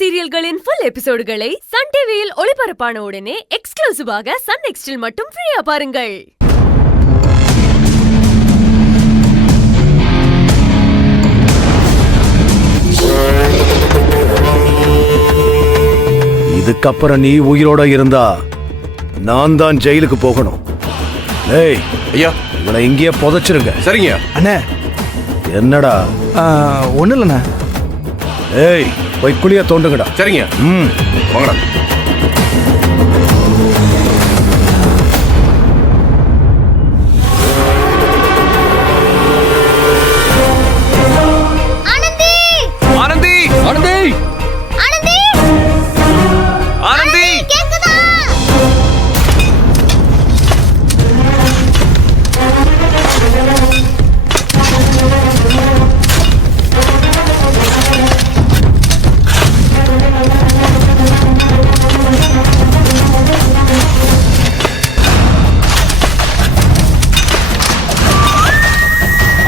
சீரியல்களின் full எபிசோடுகளை Sun டிவியில் ஒளிபரப்பான உடனே எக்ஸ்க்ளூசிவாக சன் நெக்ஸ்டில் மட்டும் ஃப்ரீயா பாருங்கள். இதுக்கப்புறம் நீ உயிரோட இருந்தா நான் தான் ஜெயிலுக்கு போகணும். ஏய் ஐயா, இவனை இங்கேயே புதைச்சிருங்க. சரிங்க அண்ணே. என்னடா? ஒன்றும் இல்லைண்ணா. ஏய் போய் குழிய தோண்டுங்கடா. சரிங்க. வாங்கடா. ஆனந்தி ஆனந்தி ஆனந்தி ஆனந்தி ஆனந்தி கேக்குதா?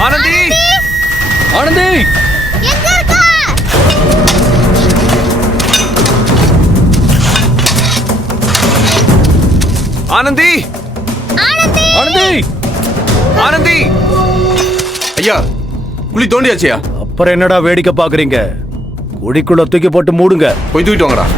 ஆனந்தி ஆனந்தி எங்க இருக்க? ஆனந்தி ஆனந்தி ஆனந்தி ஆனந்தி ஐயா, குழி தோண்டியாச்சியா? அப்புறம் என்னடா வேடிக்கை பாக்குறீங்க? குழிக்குள்ள தூக்கி போட்டு மூடுங்க. போய் தூக்கிட்டு வாங்கடா.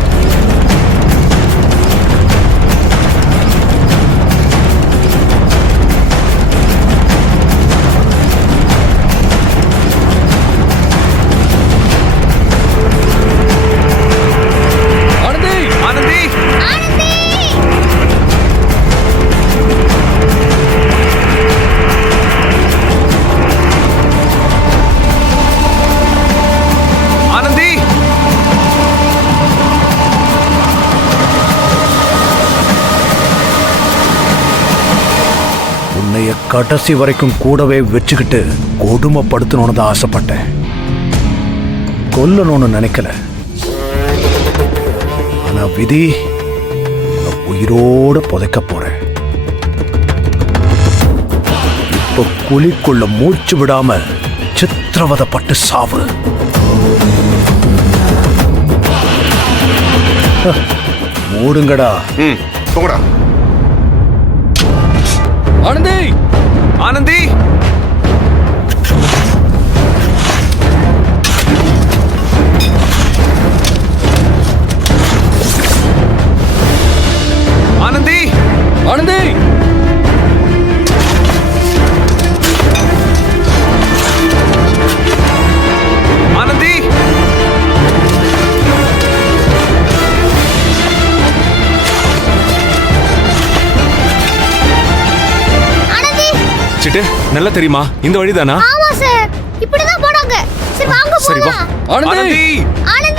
ஆனந்தி ஆனந்தி ஆனந்தி ஆனந்தி உன்னைய கடைசி வரைக்கும் கூடவே வச்சுக்கிட்டு கொடுமைப்படுத்தணும்னு தான் ஆசைப்பட்டேன். கொல்லணும்னு நினைக்கல. ஆனா விதி உன்னை உயிரோட புதைக்க போறேன். இப்ப குழிக்குள்ள மூச்சு விடாம சித்திரவதைப்பட்டு சாவு. மூடுங்கடா. போங்கடா. ஆனந்தி ஆனந்தி ஆனந்தி ஆனந்தி ஆனந்தி ஆனந்தி சிட்டு, நல்லா தெரியுமா? இந்த வழிதானா? ஆமா சார், இப்படி தான் போறாங்க. சரி வாங்க சரி வா. போலாம். ஆனந்தி ஆனந்தி